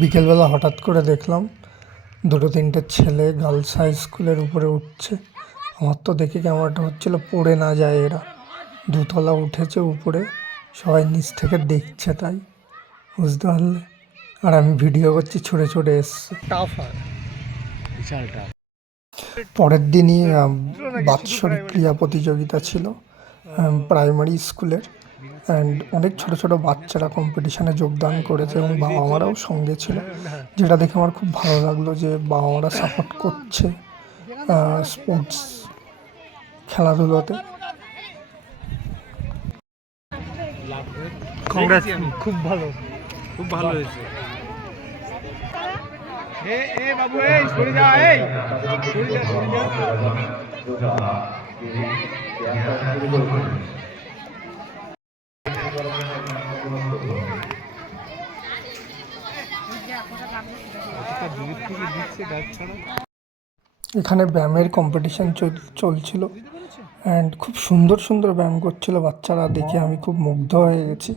বিকেলবেলা হঠাৎ করে দেখলাম দুটো তিনটে ছেলে গার্লস হাই স্কুলের উপরে উঠছে। আমার তো দেখে কেমনটা হচ্ছিল, পড়ে না যায় এরা। দুতলা উঠেছে উপরে, সবাই নিচ থেকে দেখছে, তাই বুঝতে পারলে। আর আমি ভিডিও করছি, ছুটে ছুটে এসছে। টাফ হয়, বিশাল টাফ। পরের দিনই বাৎসরিক ক্রীড়া প্রতিযোগিতা ছিল প্রাইমারি স্কুলের, অ্যান্ড অনেক ছোট ছোট বাচ্চারা কম্পিটিশানে যোগদান করেছে এবং বাবা মারাও সঙ্গে ছিল, যেটা দেখে আমার খুব ভালো লাগলো যে বাবা মারা সাপোর্ট করছে স্পোর্টস খেলাধুলোতে। খুব ভালো, খুব ভালো হয়েছে। বাবু এই সরে যা, এই সরে যা, সরে যা। এখানে ব্যায়ামের কম্পিটিশান চলছিল, অ্যান্ড খুব সুন্দর সুন্দর ব্যায়াম করছিল বাচ্চারা, দেখে আমি খুব মুগ্ধ হয়ে গেছি।